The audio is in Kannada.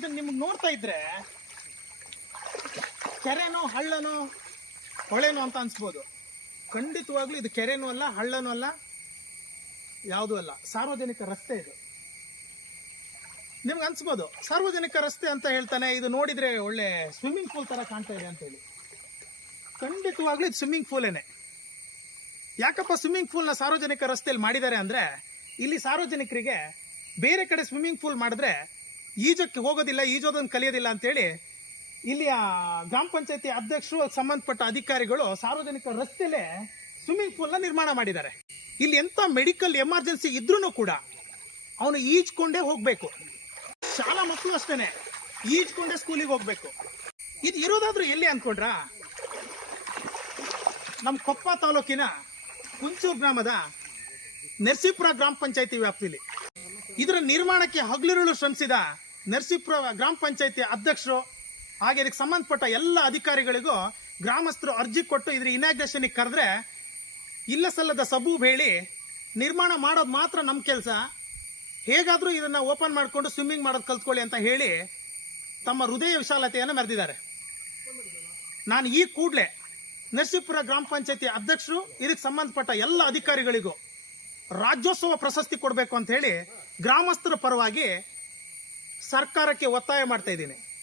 ಇದನ್ನ ನಿಮ್ಗೆ ನೋಡ್ತಾ ಇದ್ರೆ ಕೆರೆನೋ ಹಳ್ಳನೋ ಹೊಳೆನೋ ಅಂತ ಅನ್ಸ್ಬೋದು ಖಂಡಿತವಾಗ್ಲೂ ಇದು ಕೆರೆನೂ ಅಲ್ಲ ಹಳ್ಳನೂ ಅಲ್ಲ ಯಾವುದೂ ಅಲ್ಲ ಸಾರ್ವಜನಿಕ ರಸ್ತೆ ಇದು ನಿಮ್ಗೆ ಅನ್ಸ್ಬೋದು ಸಾರ್ವಜನಿಕ ರಸ್ತೆ ಅಂತ ಹೇಳ್ತಾನೆ ಇದು ನೋಡಿದ್ರೆ ಒಳ್ಳೆ ಸ್ವಿಮ್ಮಿಂಗ್ ಪೂಲ್ ತರ ಕಾಣ್ತಾ ಇದೆ ಹೇಳಿ ಖಂಡಿತವಾಗ್ಲೂ ಇದು ಸ್ವಿಮ್ಮಿಂಗ್ ಏನೆ ಯಾಕಪ್ಪ ಸ್ವಿಮ್ಮಿಂಗ್ ನ ಸಾರ್ವಜನಿಕ ರಸ್ತೆಯಲ್ಲಿ ಮಾಡಿದ್ದಾರೆ ಅಂದ್ರೆ ಇಲ್ಲಿ ಸಾರ್ವಜನಿಕರಿಗೆ ಬೇರೆ ಕಡೆ ಸ್ವಿಮ್ಮಿಂಗ್ ಪೂಲ್ ಮಾಡಿದ್ರೆ ಈಜಕ್ಕೆ ಹೋಗೋದಿಲ್ಲ ಈಜೋದನ್ನು ಕಲಿಯೋದಿಲ್ಲ ಅಂತೇಳಿ ಇಲ್ಲಿಯ ಗ್ರಾಮ ಪಂಚಾಯತಿ ಅಧ್ಯಕ್ಷರು ಸಂಬಂಧಪಟ್ಟ ಅಧಿಕಾರಿಗಳು ಸಾರ್ವಜನಿಕ ರಸ್ತೆಯಲ್ಲೇ ಸ್ವಿಮ್ಮಿಂಗ್ ಪೂಲ್ನ ನಿರ್ಮಾಣ ಮಾಡಿದ್ದಾರೆ ಇಲ್ಲಿ ಎಂಥ ಮೆಡಿಕಲ್ ಎಮರ್ಜೆನ್ಸಿ ಇದ್ರೂ ಕೂಡ ಅವನು ಈಜ್ಕೊಂಡೇ ಹೋಗಬೇಕು ಶಾಲಾ ಮಕ್ಕಳು ಅಷ್ಟೇ ಈಜ್ಕೊಂಡೇ ಸ್ಕೂಲಿಗೆ ಹೋಗಬೇಕು ಇದು ಇರೋದಾದ್ರೂ ಎಲ್ಲಿ ಅಂದ್ಕೊಂಡ್ರ ನಮ್ಮ ಕೊಪ್ಪ ತಾಲೂಕಿನ ಕುಂಚೂರು ಗ್ರಾಮದ ನರಸೀಪುರ ಗ್ರಾಮ ಪಂಚಾಯತಿ ವ್ಯಾಪ್ತಿಲಿ ಇದರ ನಿರ್ಮಾಣಕ್ಕೆ ಹಗಲಿರುಳು ಶ್ರಮಿಸಿದ ನರಸೀಪುರ ಗ್ರಾಮ ಪಂಚಾಯತಿ ಅಧ್ಯಕ್ಷರು ಹಾಗೆ ಇದಕ್ಕೆ ಸಂಬಂಧಪಟ್ಟ ಎಲ್ಲ ಅಧಿಕಾರಿಗಳಿಗೂ ಗ್ರಾಮಸ್ಥರು ಅರ್ಜಿ ಕೊಟ್ಟು ಇದ್ರ ಇನಾಗ್ರೇಷನ್ ಕರೆದ್ರೆ ಇಲ್ಲ ಸಲ್ಲದ ಸಬೂಬ್ ಹೇಳಿ ನಿರ್ಮಾಣ ಮಾಡೋದು ಮಾತ್ರ ನಮ್ಮ ಕೆಲಸ ಹೇಗಾದರೂ ಇದನ್ನು ಓಪನ್ ಮಾಡಿಕೊಂಡು ಸ್ವಿಮ್ಮಿಂಗ್ ಮಾಡೋದು ಕಲ್ತ್ಕೊಳ್ಳಿ ಅಂತ ಹೇಳಿ ತಮ್ಮ ಹೃದಯ ವಿಶಾಲತೆಯನ್ನು ಮೆರೆದಿದ್ದಾರೆ ನಾನು ಈ ಕೂಡಲೇ ನರಸೀಪುರ ಗ್ರಾಮ ಪಂಚಾಯತಿ ಅಧ್ಯಕ್ಷರು ಇದಕ್ಕೆ ಸಂಬಂಧಪಟ್ಟ ಎಲ್ಲ ಅಧಿಕಾರಿಗಳಿಗೂ ರಾಜ್ಯೋತ್ಸವ ಪ್ರಶಸ್ತಿ ಕೊಡಬೇಕು ಅಂತ ಹೇಳಿ ಗ್ರಾಮಸ್ಥರ ಪರವಾಗಿ ಸರ್ಕಾರಕ್ಕೆ ಒತ್ತಾಯ ಮಾಡ್ತಾ ಇದ್ದೀನಿ